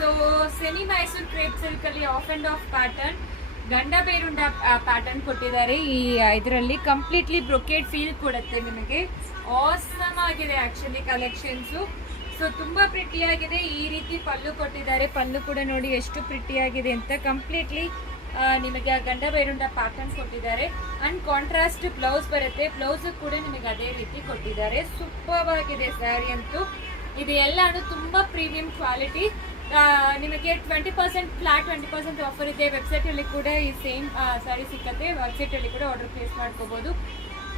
So semi Mysuru crepe silk ಅಲ್ಲಿ of and of pattern, ಗಂಡ ಬೇರುಂಡ pattern ಕೊಟ್ಟಿದ್ದಾರೆ. ಈ ಇದರಲ್ಲಿ ಕಂಪ್ಲೀಟ್ಲಿ ಬ್ರೊಕೇಡ್ ಫೀಲ್ ಕೊಡುತ್ತೆ ನಿಮಗೆ. ಆಸಮ್ ಆಗಿದೆ ಆಕ್ಚುಲಿ ಕಲೆಕ್ಷನ್ಸ್. ಸೊ ತುಂಬಾ ಪ್ರಿಟಿ ಆಗಿದೆ. ಈ ರೀತಿ ಪಲ್ಲು ಕೊಟ್ಟಿದ್ದಾರೆ. ಪಲ್ಲು ಕೂಡ ನೋಡಿ ಎಷ್ಟು ಪ್ರಿಟಿ ಆಗಿದೆ ಅಂತ. ಕಂಪ್ಲೀಟ್ಲಿ ನಿಮಗೆ ಗಂಡ ಬೇರುಂಡ ಪ್ಯಾಟರ್ನ್ ಕೊಟ್ಟಿದ್ದಾರೆ. ಅಂಡ್ ಕಾಂಟ್ರಾಸ್ಟ್ ಬ್ಲೌಸ್ ಬರುತ್ತೆ. ಬ್ಲೌಸ್ ಕೂಡ ನಿಮಗೆ ಅದೇ ರೀತಿ ಕೊಟ್ಟಿದ್ದಾರೆ. ಸೂಪರ್ ಆಗಿದೆ ಸ್ಯಾರಿ ಅಂತೂ. ಇದು ಎಲ್ಲಾನು ತುಂಬಾ ಪ್ರೀಮಿಯಂ ಕ್ವಾಲಿಟಿ. ನಿಮಗೆ 20% ಫ್ಲಾಟ್ 20% ಆಫರ್ ಇದೆ. ವೆಬ್ಸೈಟ್ ಅಲ್ಲಿ ಕೂಡ ಈ ಸೇಮ್ ಸ್ಯಾರಿ ಸಿಕ್ಕತ್ತೆ. ವೆಬ್ಸೈಟ್ ಅಲ್ಲಿ ಕೂಡ ಆರ್ಡರ್ ಪ್ಲೇಸ್ ಮಾಡ್ಕೋಬಹುದು.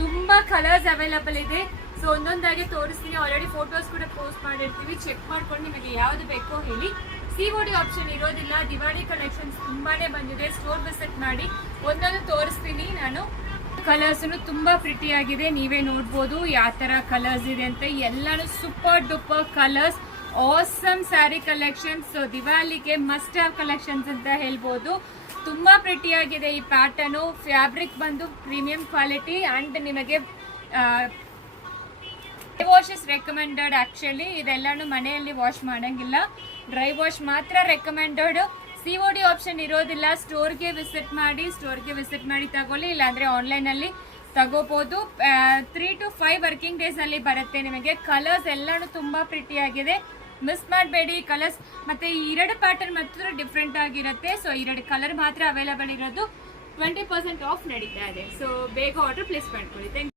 ತುಂಬಾ ಕಲರ್ಸ್ ಅವೈಲಬಲ್ ಇದೆ. ಸೊ ಒಂದೊಂದಾಗಿ ತೋರಿಸ್ತೀನಿ. ಆಲ್ರೆಡಿ ಫೋಟೋಸ್ ಕೂಡ ಪೋಸ್ಟ್ ಮಾಡಿರ್ತೀವಿ. ಚೆಕ್ ಮಾಡ್ಕೊಂಡು ನಿಮಗೆ ಯಾವ್ದು ಬೇಕೋ ಹೇಳಿ. COD ಆಪ್ಷನ್ ಇರೋದಿಲ್ಲ. ದಿವಾಳಿ ಕಲೆಕ್ಷನ್ಸ್ ತುಂಬಾನೇ ಬಂದಿದೆ. ಸ್ಟೋರ್ ವಿಸಿಟ್ ಮಾಡಿ ಒಂದೊಂದು ತೋರಿಸ್ತೀನಿ ನಾನು. ಕಲರ್ಸ್ ತುಂಬಾ ಪ್ರಿಟಿ ಆಗಿದೆ. ನೀವೇ ನೋಡ್ಬೋದು ಯಾವ ತರ ಕಲರ್ಸ್ ಇದೆ ಅಂತ. ಎಲ್ಲಾನು super duper colours. Awesome sari collections. So ದಿವಾಲಿಗೆ ಮಸ್ಟ್ ಹ್ಯಾವ್ ಕಲೆಕ್ಷನ್ಸ್ ಅಂತ ಹೇಳ್ಬೋದು. ತುಂಬಾ ಪ್ರಿಟಿ ಆಗಿದೆ ಈ ಪ್ಯಾಟರ್ನ್. ಫ್ಯಾಬ್ರಿಕ್ ಬಂದು ಪ್ರೀಮಿಯಂ ಕ್ವಾಲಿಟಿ ಅಂಡ್ ನಿಮಗೆ dry wash is recommended. Actually ಇದೆಲ್ಲಾನು ಮನೆಯಲ್ಲಿ ವಾಶ್ ಮಾಡಂಗಿಲ್ಲ, ಡ್ರೈ ವಾಶ್ ಮಾತ್ರ ರೆಕಮೆಂಡೆಡ್. COD ಆಪ್ಷನ್ ಇರೋದಿಲ್ಲ. ಸ್ಟೋರ್ಗೆ ವಿಸಿಟ್ ಮಾಡಿ ತಗೊಳ್ಳಿ, ಇಲ್ಲಾಂದ್ರೆ ಆನ್ಲೈನ್ ಅಲ್ಲಿ ತಗೋಬಹುದು. 3 to 5 ವರ್ಕಿಂಗ್ ಡೇಸ್ ಅಲ್ಲಿ ಬರುತ್ತೆ ನಿಮಗೆ. ಕಲರ್ಸ್ ಎಲ್ಲಾನು ತುಂಬಾ ಪ್ರಿಟಿ ಆಗಿದೆ. ಮಿಸ್ ಮಾಡಬೇಡಿ ಕಲರ್ಸ್. ಮತ್ತೆ ಈ 2 ಪ್ಯಾಟರ್ನ್ ಮಾತ್ರ ಡಿಫ್ರೆಂಟ್ ಆಗಿರುತ್ತೆ. ಸೊ 2 ಕಲರ್ ಮಾತ್ರ ಅವೈಲಬಲ್ ಇರೋದು. 20% ಆಫ್ ನಡೀತಾ ಇದೆ. ಸೊ ಬೇಗ ಆರ್ಡರ್ ಪ್ಲೇಸ್ ಮಾಡ್ಕೊಳ್ಳಿ. Thank you.